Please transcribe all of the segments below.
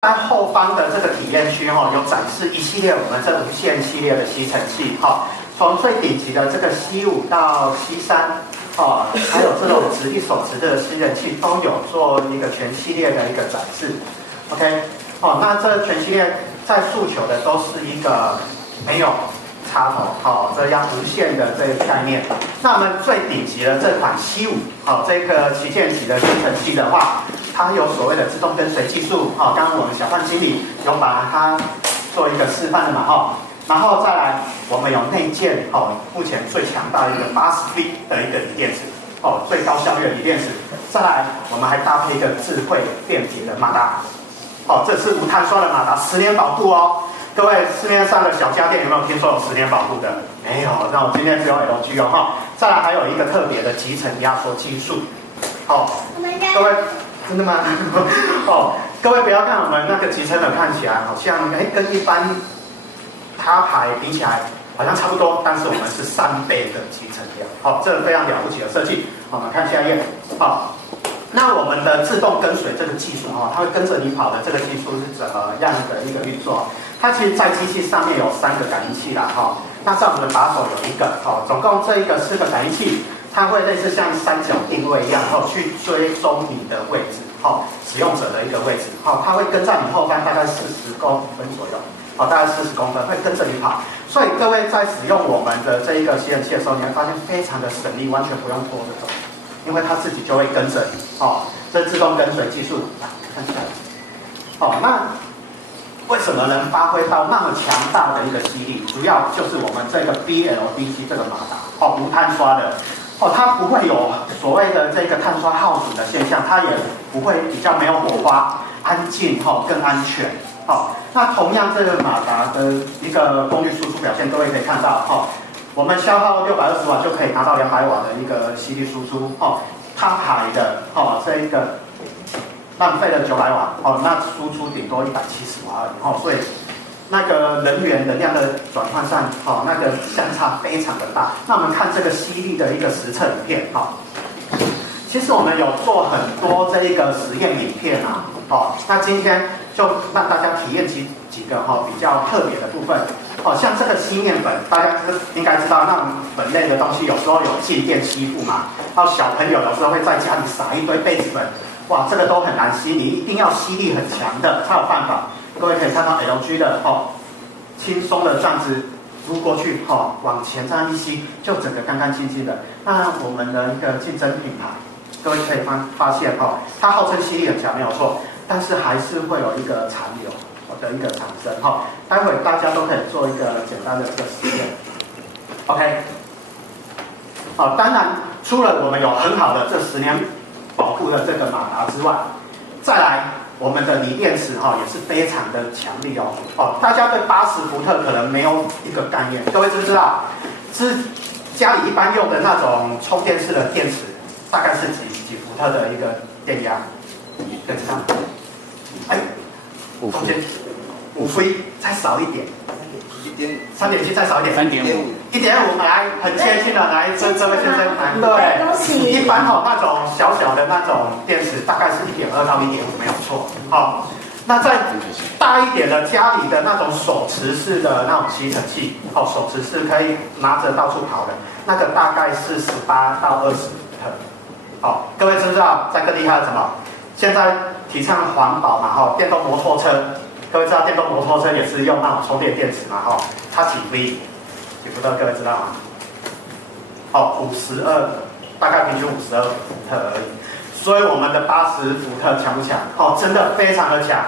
在后方的这个体验区有展示一系列我们这无线系列的吸尘器从最顶级的这个C5到C3还有这种直立手持的吸尘器都有做一个全系列的一个展示。OK， 那这全系列在诉求的都是一个没有插头这样无线的这个概念。那我们最顶级的这款C5这个旗舰级的吸尘器的话，它有所谓的自动跟随技术刚刚我们小范经理有把它做一个示范的嘛然后再来我们有内建目前最强大的一个80V 的一个锂电池最高效率的锂电池。再来我们还搭配一个智慧便捷的马达这是无碳酸的马达，10年保护各位市面上的小家电有没有听说有10年保护的？没有，那我今天只有 LG再来还有一个特别的集成压缩技术各位真的吗？各位不要看我们那个集成的看起来好像跟一般他牌比起来好像差不多，但是我们是3倍的集成量这是非常了不起的设计。我们看下一页那我们的自动跟随这个技术它会跟着你跑的这个技术是怎么样的一个运作？它其实在机器上面有3个感应器啦那在我们的把手有一个总共这一个4个感应器，它会类似像三角定位一样去追踪你的位置使用者的一个位置它会跟在你后方大概40公分左右大概40公分会跟着你跑。所以各位在使用我们的这一个吸尘器的时候，你会发现非常的省力，完全不用拖着走，因为它自己就会跟着你这自动跟随技术看起来那为什么能发挥到那么强大的一个吸力？主要就是我们这个 BLDC 这个马达无碳刷的它不会有所谓的这个碳刷耗损的现象，它也不会比较没有火花，安静更安全那同样这个马达的一个功率输出表现，各位可以看到我们消耗620瓦就可以达到200瓦的一个吸力输出它排的这一个浪费了900瓦那输出顶多170瓦而已所以那个能源能量的转换上那个相差非常的大。那我们看这个吸力的一个实测影片其实我们有做很多这一个实验影片那今天就让大家体验几个比较特别的部分像这个吸面粉，大家应该知道那种粉类的东西有时候有静电吸附嘛小朋友有时候会在家里撒一堆痱子粉，哇这个都很难吸，你一定要吸力很强的才有办法。各位可以看到 LG 的轻松的这样子撸过去往前这样一吸就整个干干净净的。那我们的一个竞争品牌，各位可以发现它号称吸力很强没有错，但是还是会有一个残留的一个产生待会大家都可以做一个简单的这个实验 OK 当然除了我们有很好的这10年保护的这个马达之外，再来我们的锂电池也是非常的强力大家对80伏特可能没有一个概念，各位知不知道是家里一般用的那种充电式的电池大概是几伏特的一个电压？可以知道5伏，5V再少一点，3.7再少一点，1.5来很接近了，来这位先生对，一般那种小小的那种电池大概是1.2到1.5没有错那再大一点的家里的那种手持式的那种吸尘器手持式可以拿着到处跑的那个大概是18到20伏特各位知不知道再更厉害的什么？现在提倡环保嘛电动摩托车，各位知道电动摩托车也是用那种充电电池嘛它几 V 几伏特各位知道吗？52，大概平均52伏特而已。所以我们的80伏特强不强？真的非常的强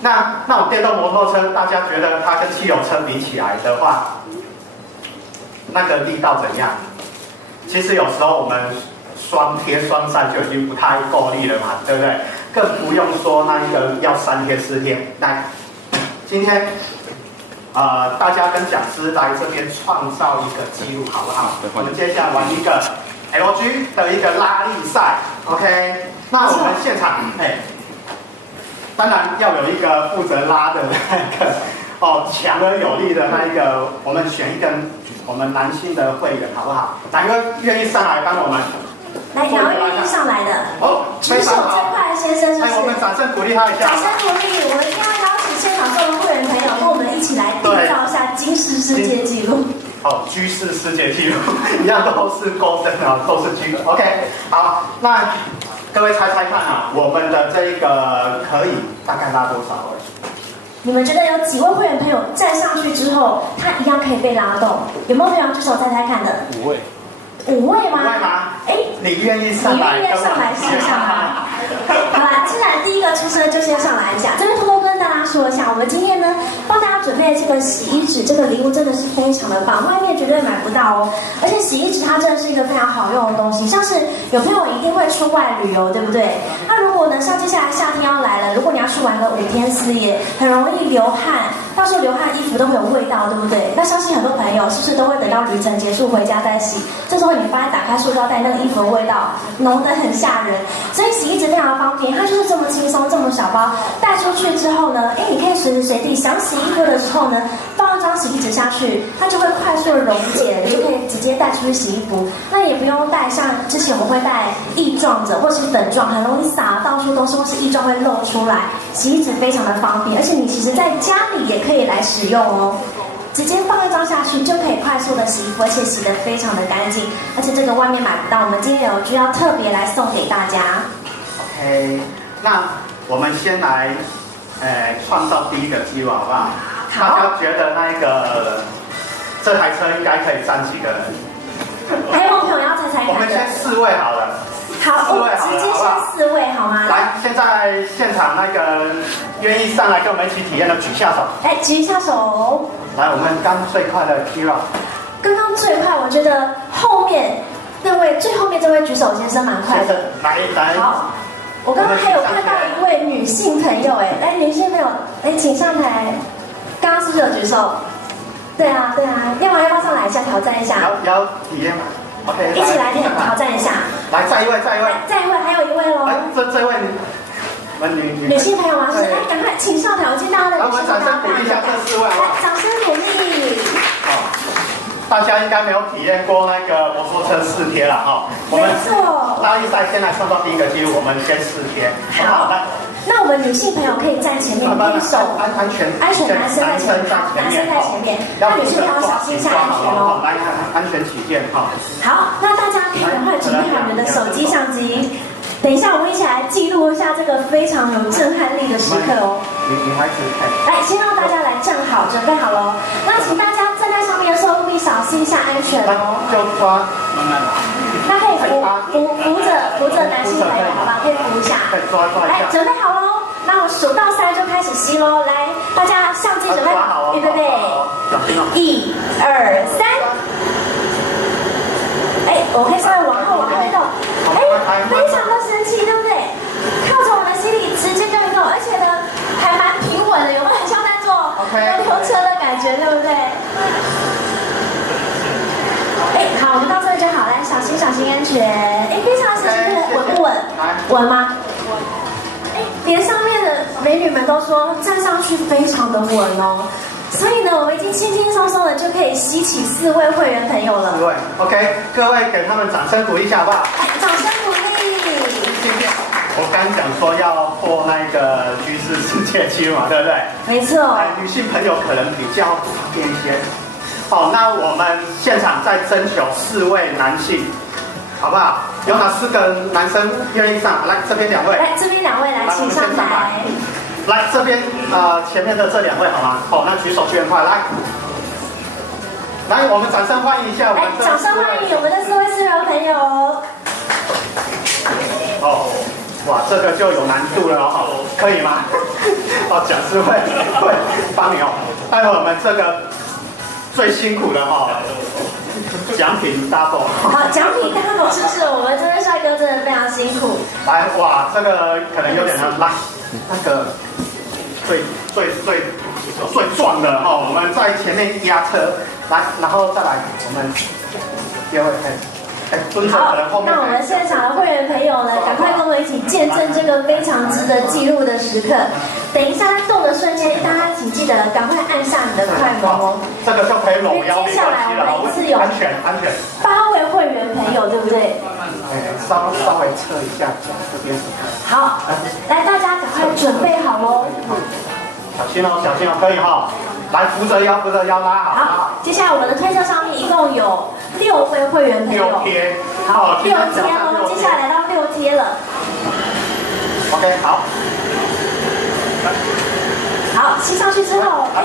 那种电动摩托车，大家觉得它跟汽油车比起来的话，那个力道怎样？其实有时候我们双贴双扇就已经不太够力了嘛，对不对？更不用说那一个要3贴4贴。来，今天大家跟讲师来这边创造一个记录，好不好？我们接下来玩一个 LG 的一个拉力赛 ，OK？ 那我们现场当然要有一个负责拉的那个强而有力的那一个，我们选一个我们男性的会员，好不好？哪一个愿意上来帮我们？来，哪位愿意上来的？非常好。先生是不是？我们掌声鼓励他一下。掌声鼓励！我们一定要邀请现场所有的会员朋友跟我们一起来缔造一下金氏世界纪录。好，居士世界纪录一样都是勾身啊，都是居。OK， 好，那各位猜猜看啊，我们的这一个可以大概拉多少位？你们觉得有几位会员朋友站上去之后，他一样可以被拉动？有没有朋友举手猜猜看的？5位。5位吗？哎，你愿意上来？你愿意上来试上吗？好啦，既然第一个出生就先上来一下，这边偷偷跟大家说一下，我们今天呢帮大家准备的这个洗衣纸，这个礼物真的是非常的棒，外面绝对买不到哦。而且洗衣纸它真的是一个非常好用的东西，像是有朋友一定会出外旅游，对不对？那如果呢，像接下来夏天要来了，如果你要去玩个5天4夜，很容易流汗，到时候流汗衣服都会有味道，对不对？那相信很多朋友是不是都会等到旅程结束回家再洗？这时候你发现打开塑料袋，那个衣服的味道浓得很吓人，所以洗衣纸非常的方便，它就是这么轻松，这么小包，带出去之后呢，你可以随时随地想洗衣服的时候呢，放一张洗衣纸下去，它就会快速的溶解，你就可以直接带出去洗衣服。那也不用带像之前我们会带液状的或是粉状，很容易洒到处都是，或是液状会漏出来。洗衣纸非常的方便，而且你其实在家里也可以来使用哦。直接放一张下去就可以快速的洗衣服，而且洗得非常的干净，而且这个外面买不到，我们今天有就要特别来送给大家。OK， 那我们先来，创造第一个记录好不好？好。大家觉得那个这台车应该可以站几个人？还有朋友要猜猜看的？我们先4位好了。好，我直接先4位好吗？来，现在现场那个愿意上来跟我们一起体验的举下手。举一下手。来，我们刚最快的 Kira。刚刚最快，我觉得后面那位最后面这位举手先生蛮快的。来。好，我刚刚还有看到一位女性朋友，来，女性朋友，请上台。刚刚是不是有举手？对啊，要不要上来一下挑战一下？要体验吗 ？OK。一起来挑战一下。来，再一位，还有一位喽。这位。女性朋友吗？是，赶快请上台！我见大家的女性掌声鼓励一下这4位，掌声鼓励。大家应该没有体验过那个摩托车4贴了哈。没错。大一赛先来创造第一个纪录，我们先4贴。好，来。那我们女性朋友可以站前面，可以手安全，男生在前面，男生在前面，那女性朋友小心一下安全哦。来，安全起见哈。好，那大家可以赶快准备好你们的手机、相机。等一下，我们一起来记录一下这个非常有震撼力的时刻哦。女孩子，来，先让大家来站好，准备好了。那请大家站在上面的时候，务必小心一下安全哦。就抓，慢慢来。那可以扶着男性朋友，好吧？可以扶一下。来，准备好喽。那我数到3就开始吸喽。来，大家相机准备好，预备，1、2、3。我可以稍微往后一动。非常的神奇，对不对？靠着我的吸力直接就能够，而且呢还蛮平稳的，有没有很像在做溜车的感觉，对不对？好，我们到这里就好，来小心安全。非常神奇，稳不稳？稳吗？连上面的美女们都说站上去非常的稳哦。所以呢，我们已经轻轻松松的就可以吸起4位会员朋友了。4位 ，OK， 各位给他们掌声鼓励一下好不好？掌声鼓励。我刚讲说要破那个居士世界纪录嘛，对不对？没错。女性朋友可能比较方便一些。好，那我们现场再征求4位男性，好不好？有哪4个男生愿意上？来，这边2位。来，这边2位来，请上台。来这边前面的这2位好吗？那举手捐快来，我们掌声欢迎一下我们掌声欢迎我们的4位私人朋友。哇，这个就有难度了可以吗？讲师会帮你待会我们这个最辛苦的奖品 double。好，奖品 double 是不是？我们这位帅哥真的非常辛苦。来，哇，这个可能有点难，来，那个最壮的我们在前面压车，来，然后再来我们第2位好，那我们现场的会员朋友呢，赶快跟我一起见证这个非常值得记录的时刻。等一下在动的瞬间，大家请记得赶快按下你的快门哦。这个就可以搂腰，接下来我们一次有安全。8位会员朋友，对不对？稍微测一下这边。好，来大家赶快准备好喽。小心哦，小心哦，可以哈。来扶着腰，拉好。好，接下来我们的推车上面一共有6位会员朋友。6贴。好，6贴哦，接下来来到6贴了。OK， 好。好，吸上去之后，哎，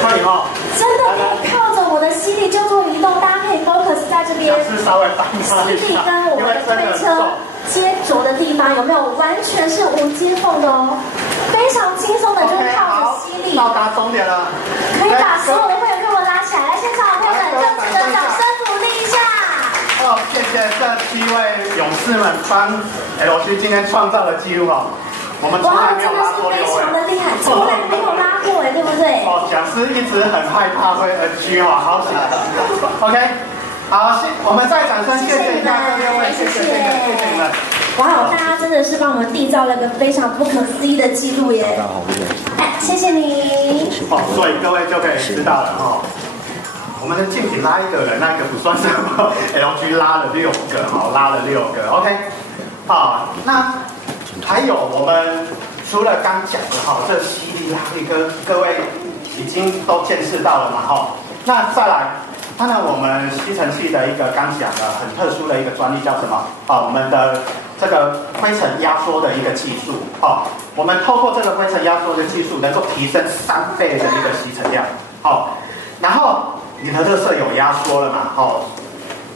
可以哈。真的可以靠着我的吸力就做移动，大家可以 focus 在这边。是稍微放吸力跟我们的推车接着的地方有没有完全是无接缝的哦？非常轻松的，就是靠着吸力。到达终点了。可以把所有的会员跟我拉起来，来现场朋友们，热情的掌声鼓励一下。哦，谢谢这7位勇士们帮 LG 今天创造了纪录哦。我们从来没有拉过6位。哇，真的是非常的厉害，从来没有拉过哎，对不对？哦，讲师一直很害怕会 NG 哦，好险。OK， 好，我们再掌声谢谢一下这6位，谢谢你们。哇，大家真的是帮我们缔造了个非常不可思议的记录耶！哎，谢谢你。哦，所以各位就可以知道了哦。我们的竞品拉1个人，那一个不算什么 ，LG 拉了6个，好，拉了6个 ，OK。好，那还有我们除了刚讲的哈，这吸力拉力跟各位已经都见识到了嘛哈。那再来，当然我们吸尘器的一个刚讲的很特殊的一个专利叫什么？啊，我们的这个灰尘压缩的一个技术，哦，我们透过这个灰尘压缩的技术，能够提升3倍的一个吸尘量，哦，然后你的垃圾有压缩了嘛，哦，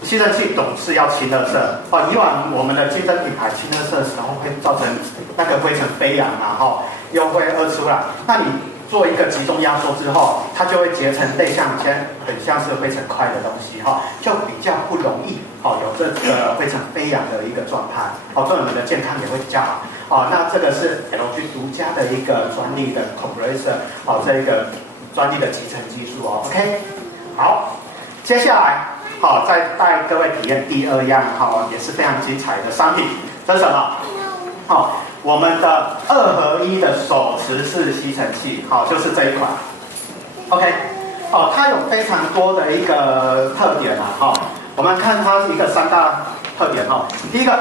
吸尘器懂事要清垃圾，哦，以往我们的竞争品牌清垃圾的时候会造成那个灰尘飞扬嘛，哦，又会出来，那你做一个集中压缩之后，它就会结成类像很像是灰尘块的东西哈，就比较不容易有这个灰尘飞扬的一个状态，对我们的健康也会比较好。那这个是 LG 独家的一个专利的 compressor， 这一个专利的集成技术哦。OK， 好，接下来再带各位体验第2样也是非常精彩的商品，这是什么？我们的2合1的手持式吸尘器，就是这一款。OK， 它有非常多的一个特点我们看它一个3大特点第一个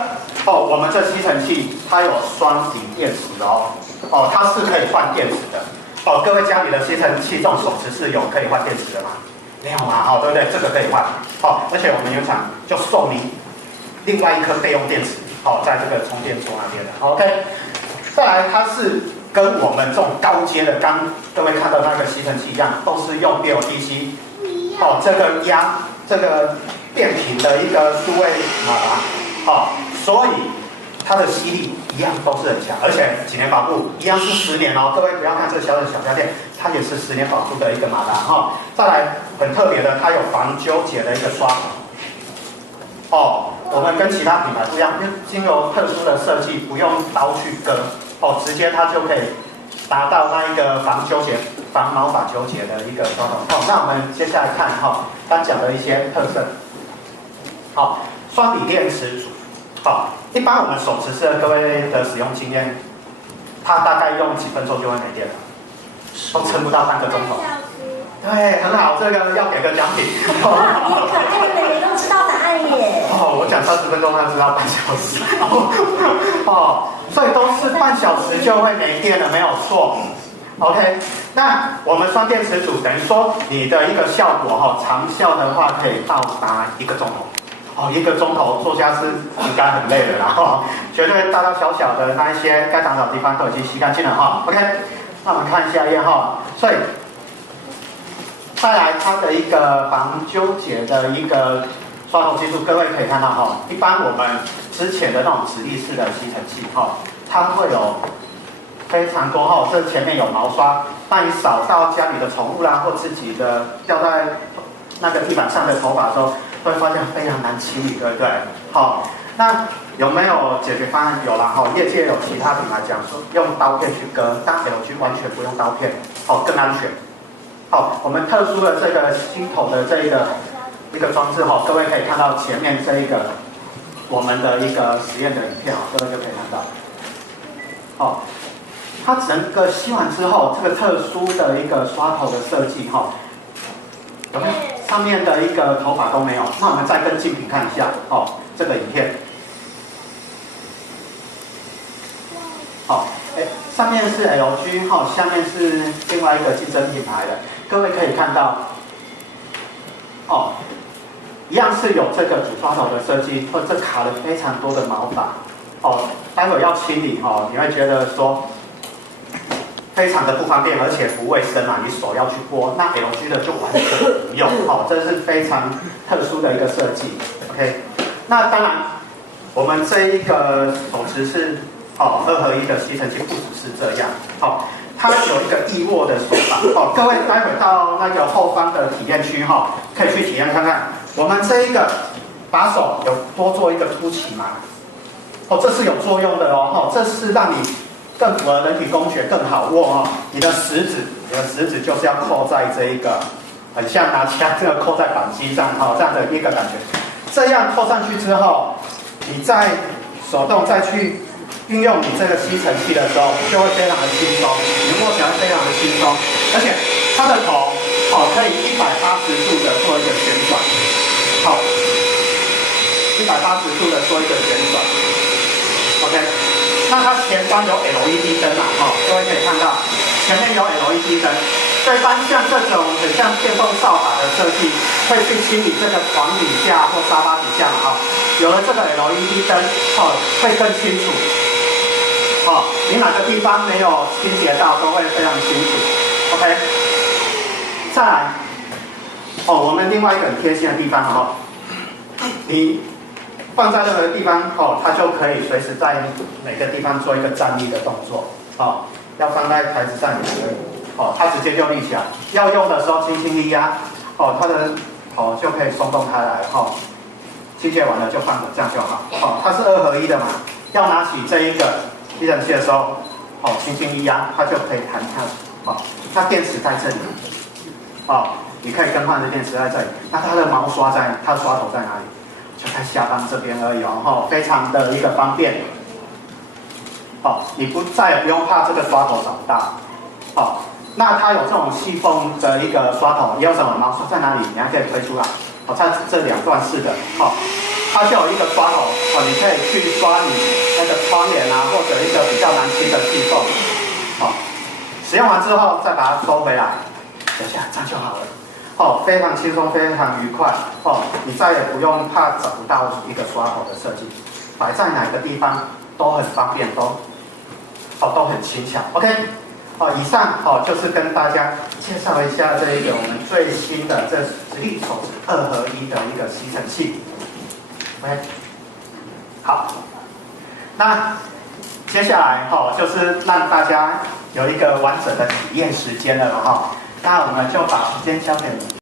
我们这吸尘器它有双顶电池它是可以换电池的各位家里的吸尘器这种手持式有可以换电池的吗？没有嘛对不对？这个可以换而且我们原厂就送您另外一颗备用电池在这个充电座那边的 OK。再来，它是跟我们这种高阶的，刚各位看到那个吸尘器一样，都是用 BLDC 这个变频的一个数位马达所以它的吸力一样都是很强，而且几年保护一样是10年各位不要看这个小家电，它也是10年保护的一个马达再来，很特别的，它有防纠结的一个刷头我们跟其他品牌不一样，因为经由特殊的设计，不用刀去割直接它就可以达到那一个防毛发纠结的一个刷头那我们接下来看刚讲的一些特色双底电池组一般我们手持式各位的使用经验，它大概用几分钟就会没电了，都撑不到半个钟头。对，很好，这个要给个奖品。你很可爱的妹妹都知道答案耶。我讲30分钟，他知道半小时。所以都是半小时就会没电了，没有错。OK， 那我们双电池组等于说你的一个效果长效的话可以到达1个钟头。1个钟头做家事应该很累了啦绝对大大小小的那一些该打扫的地方都已经洗干净了OK， 那我们看下一页所以。再来，它的一个防纠结的一个刷头技术，各位可以看到一般我们之前的那种直立式的吸尘器它会有非常多这前面有毛刷，当你扫到家里的宠物啦或自己的掉在那个地板上的头发的时候，会发现非常难清理，对不对？那有没有解决方案？有啦业界有其他品牌讲说用刀片去割，但 LG 完全不用刀片更安全。我们特殊的这个新头的这一个装置各位可以看到前面这一个我们的一个实验的影片各位就可以看到它整个吸完之后，这个特殊的一个刷头的设计有没有？上面的一个头发都没有。那我们再跟竞品看一下这个影片，好，上面是 LG 哈，下面是另外一个竞争品牌的，各位可以看到，哦，一样是有这个主刷头的设计，这卡了非常多的毛发，哦，待会要清理哈，你会觉得说非常的不方便，而且不卫生啊，你手要去拨，那 LG 的就完全不用，哦，这是非常特殊的一个设计 ，OK， 那当然，我们这一个手持是2合1的吸尘器，不只是这样，它有一个易握的手把，各位待会到那个后方的体验区可以去体验看看，我们这一个把手有多做一个凸起嘛，这是有作用的哦，这是让你更符合人体工学，更好握哦。你的食指就是要扣在这一个，很像拿枪这个扣在扳机上这样的一个感觉。这样扣上去之后，你再手动再去运用你这个吸尘器的时候，就会非常的轻松，你握起来非常的轻松，而且它的头可以180度的做一个旋转，180度的做一个旋转 ，OK。那它前端有 LED 灯各位可以看到前面有 LED 灯。所以一般像这种很像电动扫把的设计，会去清理这个床底下或沙发底下有了这个 LED 灯会更清楚。你哪个地方没有清洁到，都会非常清楚。OK， 再来，我们另外一个很贴心的地方你放在任何地方它就可以随时在每个地方做一个站立的动作要放在台子上也可以它直接就立起来。要用的时候轻轻一压它的头就可以松动开来清洁完了就放着，这样就好它是2合1的嘛，要拿起这一个吸尘器的时候轻轻一压，它就可以弹跳它电池在这里你可以更换的电池在这里。那它的毛刷它的刷头在哪里？就在下方这边而已非常的一个方便你再也不用怕这个刷头找不到那它有这种细缝的一个刷头，也有什么毛刷在哪里？你还可以推出来在这2段式的它就有一个刷头你可以去刷你那个窗帘啊，或者一个比较难清的细缝使用完之后再把它收回来，留下这样就好了非常轻松，非常愉快你再也不用怕找不到一个刷头的设计，摆在哪个地方都很方便，都很轻巧。OK， 以上就是跟大家介绍一下这一个我们最新的这直立手持2合1的一个吸尘器。OK， 好，那接下来就是让大家有一个完整的体验时间了那我们就把时间交给你。